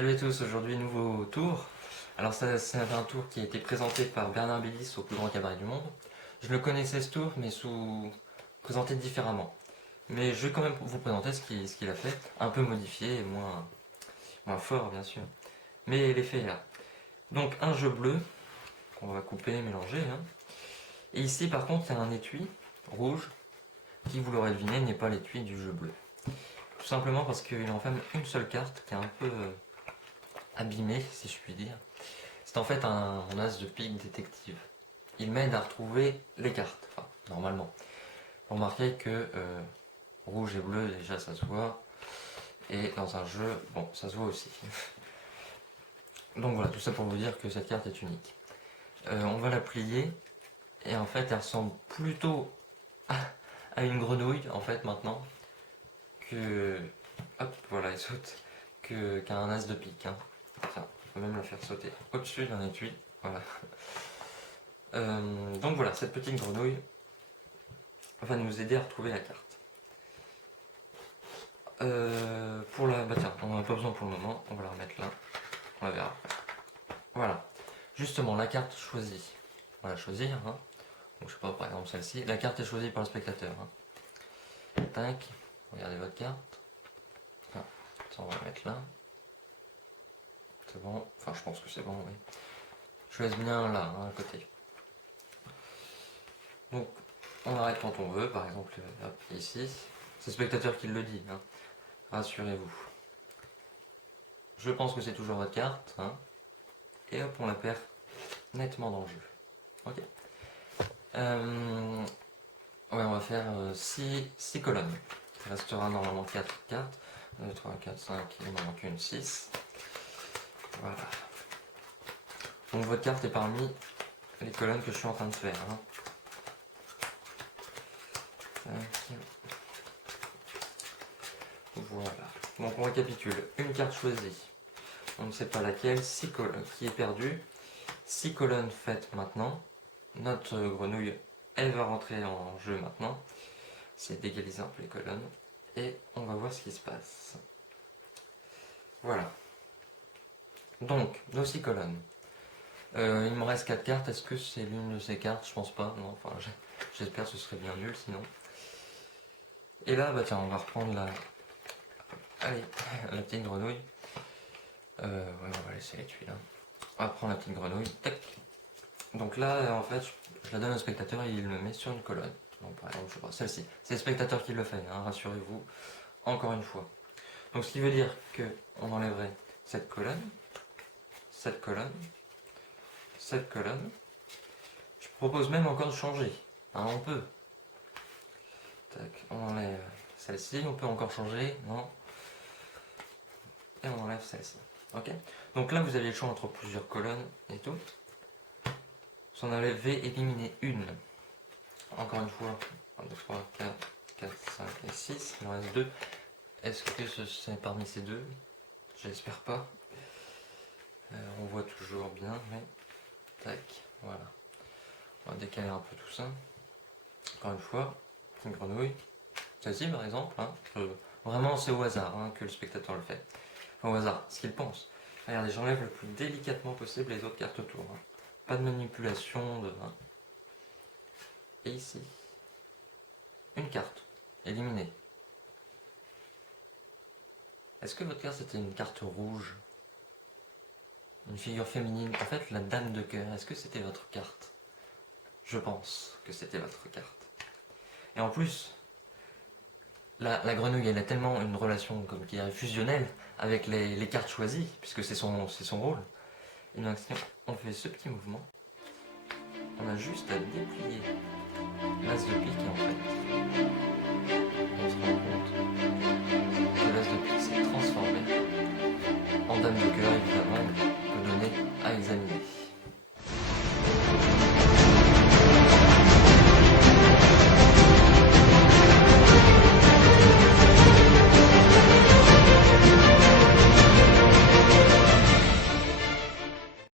Salut à tous, aujourd'hui nouveau tour. Alors ça c'est un tour qui a été présenté par Bernard Bélis au plus grand cabaret du monde. Je le connaissais ce tour mais présenté différemment. Mais je vais quand même vous présenter ce qu'il a fait, un peu modifié et moins fort bien sûr. Mais l'effet est là. Donc un jeu bleu qu'on va couper, mélanger. Et ici par contre il y a un étui rouge qui, vous l'aurez deviné, n'est pas l'étui du jeu bleu. Tout simplement parce qu'il enferme une seule carte qui est un peu abîmée, si je puis dire. C'est en fait un as de pique détective. Il m'aide à retrouver les cartes, enfin, normalement. Remarquez que rouge et bleu, déjà ça se voit. Et dans un jeu, bon, ça se voit aussi. Donc voilà, tout ça pour vous dire que cette carte est unique. On va la plier. Et en fait, elle ressemble plutôt à une grenouille, en fait, maintenant. Hop, voilà, elle saute. Qu'un as de pique. Enfin, on peut même la faire sauter au-dessus d'un étui. Voilà. Donc voilà, cette petite grenouille va nous aider à retrouver la carte. Tiens, on n'en a pas besoin pour le moment, on va la remettre là. On la verra après. Voilà. Justement, la carte choisie. On va la choisir. Donc je sais pas, par exemple celle-ci. La carte est choisie par le spectateur. Tac. Regardez votre carte. Ça, on va la mettre là. C'est bon. Enfin, je pense que c'est bon, oui. Je laisse bien là, à côté. Donc, on arrête quand on veut, par exemple, hop, ici. C'est le spectateur qui le dit, rassurez-vous. Je pense que c'est toujours votre carte, et hop, on la perd nettement dans le jeu. Ok. Ouais, on va faire 6 colonnes. Il restera normalement 4 cartes. 1, 2, 3, 4, 5, il m'en manque une, 6. Voilà. Donc votre carte est parmi les colonnes que je suis en train de faire. Voilà. Donc on récapitule. Une carte choisie. On ne sait pas laquelle. 6 colonnes qui est perdue. 6 colonnes faites maintenant. Notre grenouille, elle va rentrer en jeu maintenant. C'est d'égaliser un peu les colonnes. Et on va voir ce qui se passe. Voilà. Donc, nos 6 colonnes. Il me reste 4 cartes. Est-ce que c'est l'une de ces cartes? Je pense pas. Non, enfin, j'espère que ce serait bien nul sinon. Et là, bah tiens, on va reprendre Allez, la petite grenouille. Ouais, on va laisser l'étui là. On va prendre la petite grenouille. Tac. Donc là, en fait, je la donne au spectateur et il me met sur une colonne. Donc par exemple, je sais pas, celle-ci. C'est le spectateur qui le fait, rassurez-vous. Encore une fois. Donc ce qui veut dire qu'on enlèverait cette colonne, cette colonne, cette colonne. Je propose même encore de changer. On peut. Tac, on enlève celle-ci, on peut encore changer, non? Et on enlève celle-ci. Ok. Donc là, vous avez le choix entre plusieurs colonnes et tout. Vous en avez éliminé une. Encore une fois, 1, 2, 3, 4, 5 et 6. Il en reste 2. Est-ce que c'est parmi ces deux? J'espère pas. On voit toujours bien, mais tac, voilà. On va décaler un peu tout ça. Encore une fois, une grenouille. Celle-ci par exemple, vraiment c'est au hasard que le spectateur le fait. Enfin, au hasard, ce qu'il pense. Regardez, j'enlève le plus délicatement possible les autres cartes autour. Pas de manipulation, Et ici, une carte, éliminée. Est-ce que votre carte c'était une carte rouge? Une figure féminine? En fait, la dame de cœur, est-ce que c'était votre carte? Je pense que c'était votre carte. Et en plus, la grenouille, elle a tellement une relation comme qui est fusionnelle avec les cartes choisies, puisque c'est son rôle. Et donc, si on fait ce petit mouvement, on a juste à déplier l'as de pique et